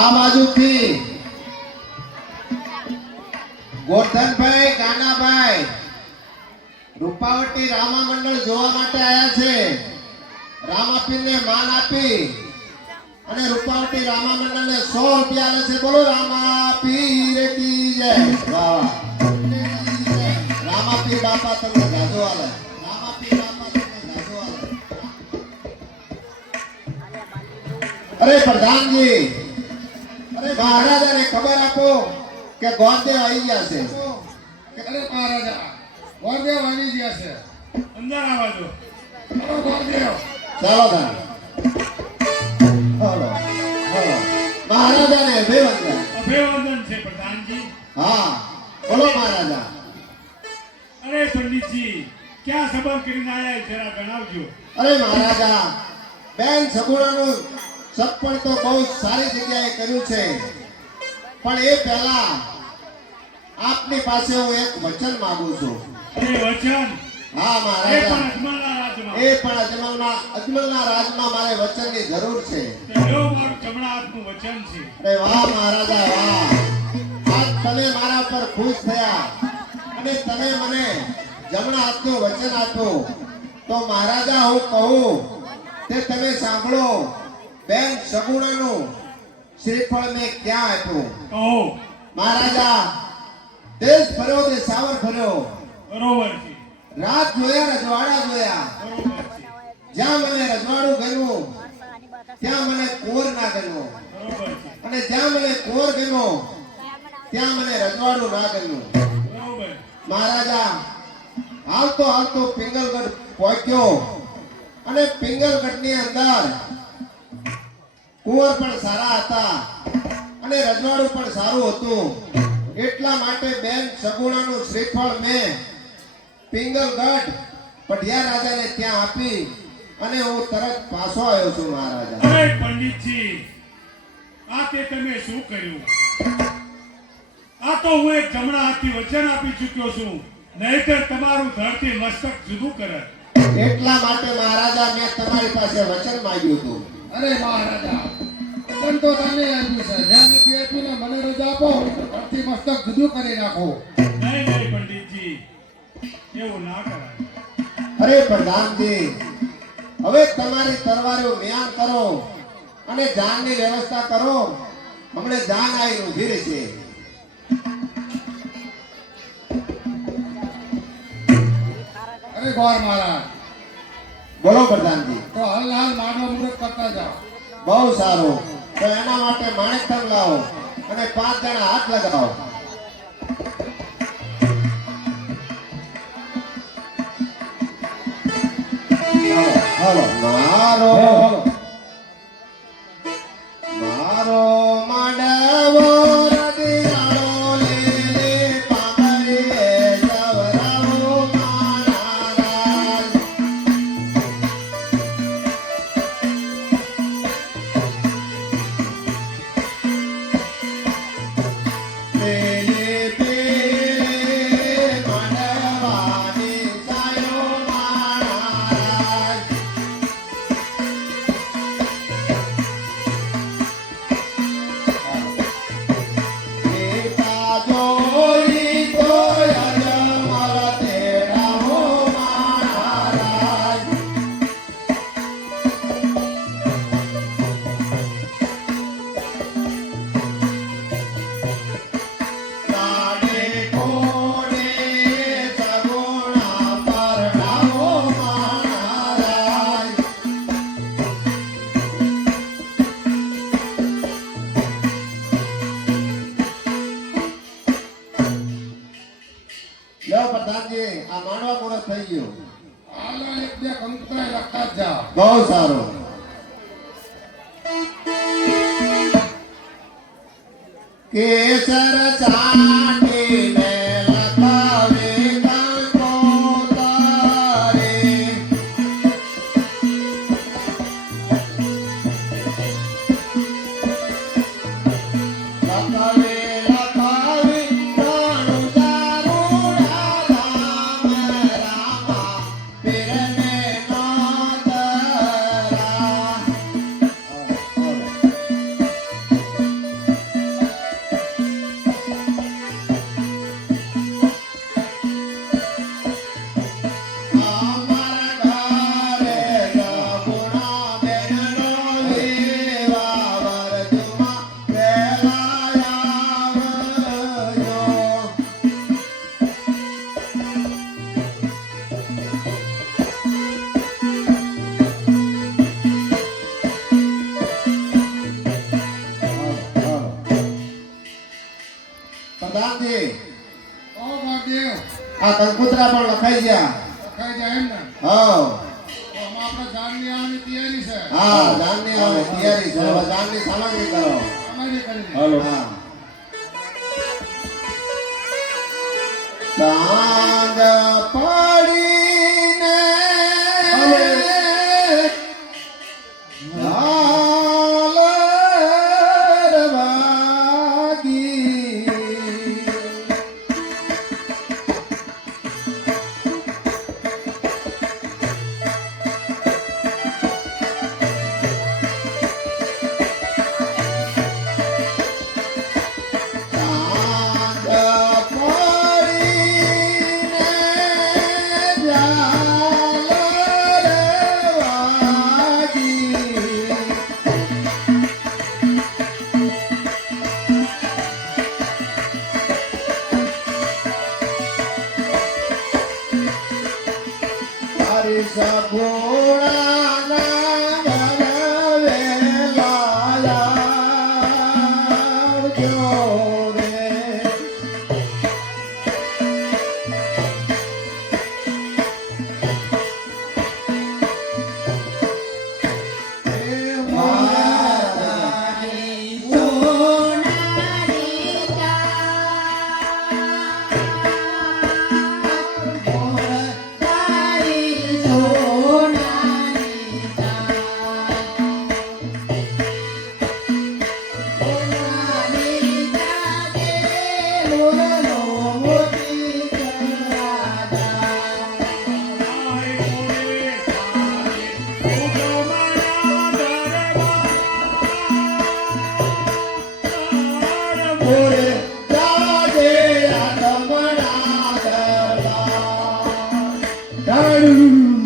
આ બાજુથી ગોરધનભાઈ ગાનાભાઈ રૂપાવટી રામા મંડળ જોવા માટે આવ્યા છે. રામાપીરને માન આપી અને રૂપાવટી રામા મંડળને 100 રૂપિયા આલે છે. બોલો રામાપીર કી જય. વાહ રામાપીર બાપા તમને ગાજો આલે. રામાપીર બાપા તમને ગાજો આલે. અરે પ્રધાનજી, અરે મહારાજાને ખબર આપો કે ગોરદેવ આવી ગયા છે. અરે મહારાજા, ગોરદેવ આવી ગયા છે. અંદર આવવા દો. બોલો ગોરદેવ. ચાલો તાર. હાલો હાલો. મહારાજાને અભિવંદન. અભિવંદન છે પ્રધાનજી. હા બોલો મહારાજા. અરે પંડિતજી, ક્યાં સભા કરીને આયા જરા જણાવજો. અરે મહારાજા, બેન સગુણાનું સપણ તો બહુ સારી જગ્યાએ કર્યું છે, પણ એ પહેલા આપની પાસે હું એક વચન માંગુ છું. અરે વચન? હા એ મહારાજા, પણ અજમલના રાજમાં. એ પણ અજમલના રાજમાં મારે વચનની જરૂર છે. તેઓ મારું જમણા હાથનું વચન છે. અરે વાહ મહારાજા વાહ. આજ તમે મારા પર ખુશ થયા અને તમે મને જમણા હાથનું વચન આપ્યું, તો મહારાજા હું કહું તે તમે સાંભળો. બેન સગુણાનું શ્રીફળ મેં ક્યાં આપ્યું? કહો. મહારાજા, દેશ ફર્યો તે સાવર ફર્યો, બરોબર છે. રાત જોયા રજવાડા જોયા, બરોબર છે. જ્યાં મને રજવાડું ગમ્યું ત્યાં મને કુંવર ના ગમ્યો, બરોબર છે. અને જ્યાં મને કુંવર ગમ્યો ત્યાં મને રજવાડું ના ગમ્યું. બરોબર. મહારાજા, હાલતો હાલતો પિંગલગઢ પહોંચ્યો અને પિંગલગઢની અંદર કુંવર પણ સારા હતા અને રજવાડું પણ સારું હતું. એટલા માટે બેન સગુણાનું શ્રીફળ મેં પિંગલગઢ પઢિયા રાજાને ત્યાં આપી અને હું તરત પાછો આવ્યો છું મહારાજા. અરે પંડિતજી, આ તે તમે શું કર્યું? આ તો હું એક જમણા હાથથી વચન આપી ચૂક્યો છું, નહીતર તમારું ધરતી મસ્તક જુદું કરે. એટલા માટે મહારાજા મેં તમારી પાસે વચન માંગ્યું હતું. અરે મહારાજા, વચન તો તમે આપ્યું છે. જ્યાં નથી આપ્યું ને મને રજા આપો, ધરતી મસ્તક જુદું કરી નાખો. નહીં નહીં પંડિતજી, એવું ના કરાય. અરે પ્રધાનજી, હવે તમારી તલવારો મ્યાન કરો અને જાનની વ્યવસ્થા કરો. હમણે જાન આવી ઊભી રહી છે. અરે ગોર મહારાજ, બોલો પ્રધાનજી. તો હાલ હાલ માનવ મુહૂર્ત કરતા જાઓ. બહુ સારું. તો એના માટે માણેક તંગ લાવો અને 5 જણા હાથ લગાવો. હાલો મારો મારો માંડવો રડિયાળો લીલે પામરીએ જવરાવો મહારાજ. પેલે પેલે માંડવાની સાયો મહારાજ. એકા જોઈ તો અજમલ તેડાવો મહારાજ. સાડે કોડે સગુણા પરણાવો મહારાજ. લ્યો પ્રધાનજી, આ માંડવા મુહૂર્ત થઈ ગયું. હાલ એક બે કંકરા લખતા જ જાઓ. બહુ સારું. કેસર ચાટીને લખાવે કંકોતરે, લખાવે લખાવે રાણું તારું રામ રામા પીરને નોતરા. છે ઓ મહાદેવ આ કંકુતરા પણ લખાઈ ગયા લખાઈ જાય એમ ને હા તો આમાં આપણે જાનની આવવાની તૈયારી છે હા જાનની હવે તૈયારી છે હવે જાનની સામગ્રી કરો અમારી કરી દે હાલો હા સાંજ પડીને ઝાલર વાગી સાંજ પડીને ઝાલર વાગી તારી સગુણાના ગરવે લાલાડજો રે એ મારાની મોરે જાજે આતમણા દરબાર.